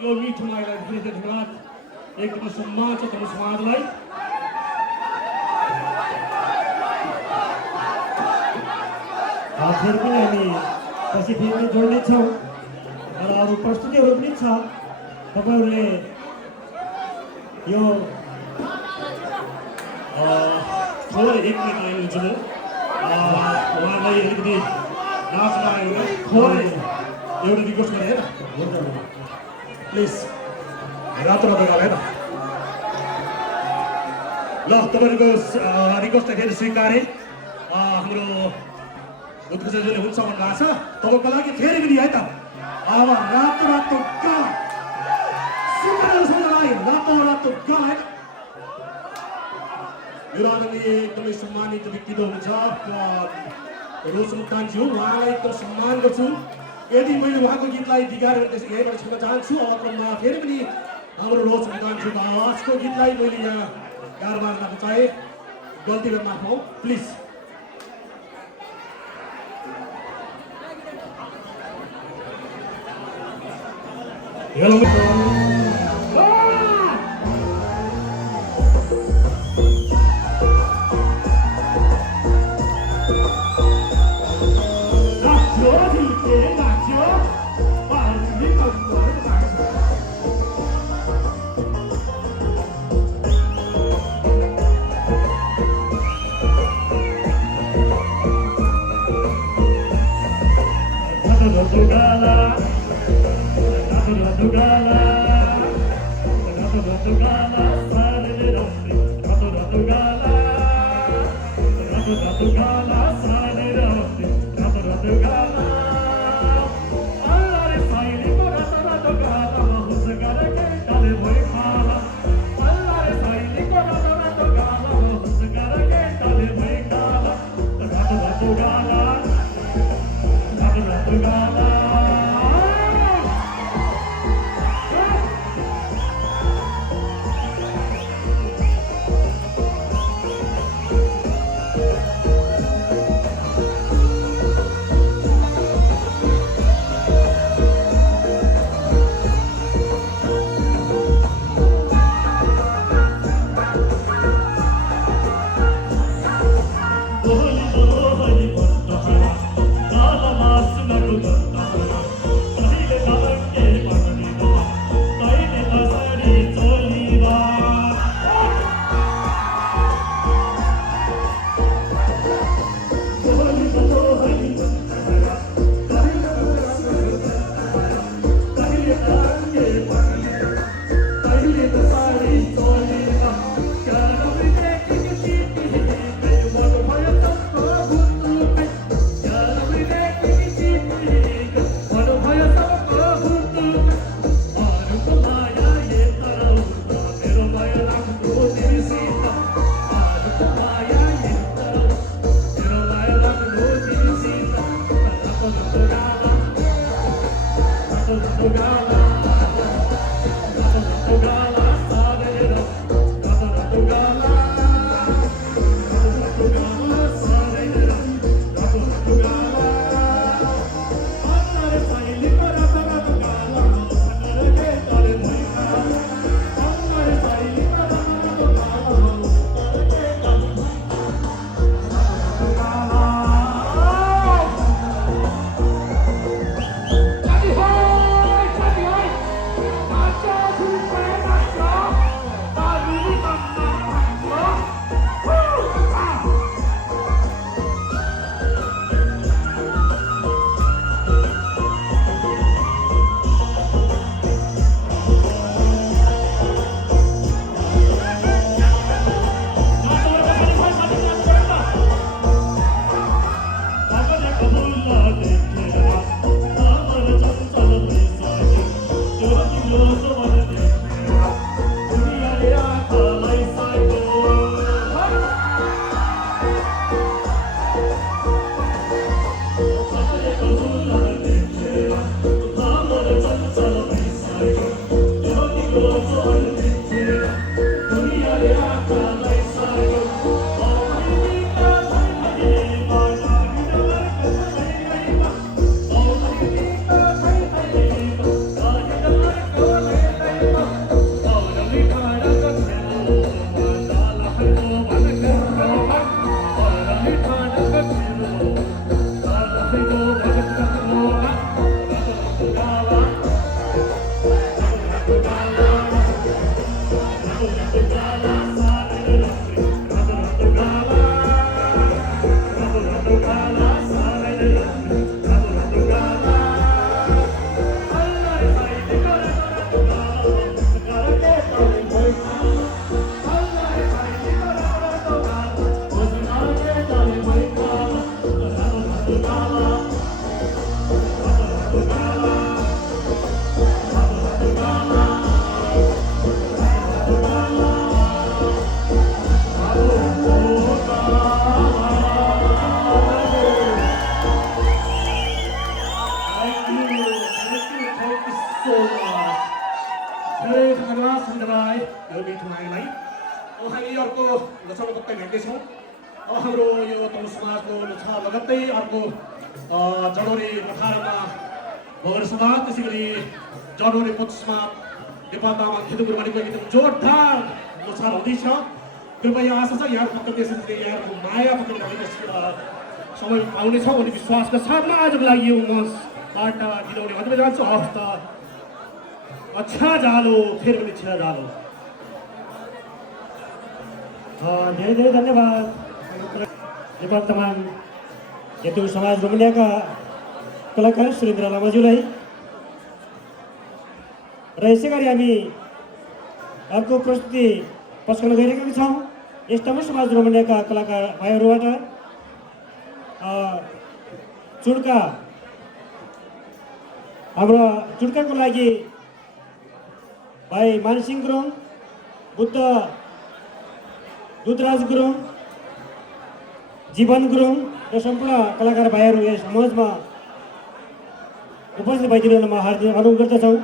यो मिठो मायालाई धेरै धेरै धन्यवाद एकदमै सम्मान छ तपाईँ समाजलाई फेरि पनि हामी पछि फेरि जोड्नेछौँ र अरू प्रस्तुतिहरू पनि छ तपाईँहरूले यो थोरै एक मिनट लाइनुहुन्छ म उहाँलाई अलिकति नाच्न आयो थोरै एउटा रिक्वेस्ट गरेँ होइन प्लिज रातो रातो गाल होइन ल तपाईँहरूको रिक्वेस्ट फेरि स्वीकारेँ हाम्रो उत्कृष्टजीले हुन्छ भन्नुभएको छ तपाईँको लागि फेरि पनि है त अब रातो रातो गाल सुन्नलाई रातो रातो गाल होइन मेरो आदरणीय एकदमै सम्मानित व्यक्तित्व हुनुहुन्छ रोशन कान्छी उहाँलाई एकदम सम्मान गर्छु यदि मैले उहाँको गीतलाई बिगारेर यहीँबाट छुन चाहन्छु अब क्रममा फेरि पनि हाम्रो रोशन कान्छीको आवाजको गीतलाई मैले यहाँ कारोबार गर्न चाहे गल्ती गर्न माफ हो प्लिज हेलो अब हामी अर्को लोछामा पक्कै भेट्नेछौँ। अब हाम्रो यो तमु समाजको लोछा लगत्तै अर्को जनवरी 18मा मगर समाज, त्यसै गरी जनवरी 25मा नेपाल तामाङ खेतु गुरुबानीको एकदम जोरदार लोछा हुँदैछ। कृपया आशा छ यहाँ पक्कै त्यसरी यहाँको माया पक्कै हामी समय पाउनेछौँ भन्ने विश्वासका साथमा आजको लागि यो मञ्चबाट दिलाउने भन्दै जान्छु। हवस् त, अच्छा जालो, फेरि पनि छिरा जालो। धेरै धेरै धन्यवाद नेपाल तामाङ खेतु समाज रोमानियाका कलाकार सुरेन्द्र लामाज्यूलाई। र यसै गरी हामी अर्को प्रस्तुति पस्कन गइरहेका छौँ। यस तमु समाज रोमानियाका कलाकार भाइहरूबाट चुड्का, हाम्रो चुड्काको लागि भाइ मानसिंह गुरुङ, बुद्ध दुधराज गुरुङ, जीवन गुरुङ र सम्पूर्ण कलाकार भाइहरू यस मञ्चमा उपस्थित भइदिनुमा हार्दिक अनुरोध गर्दछौँ।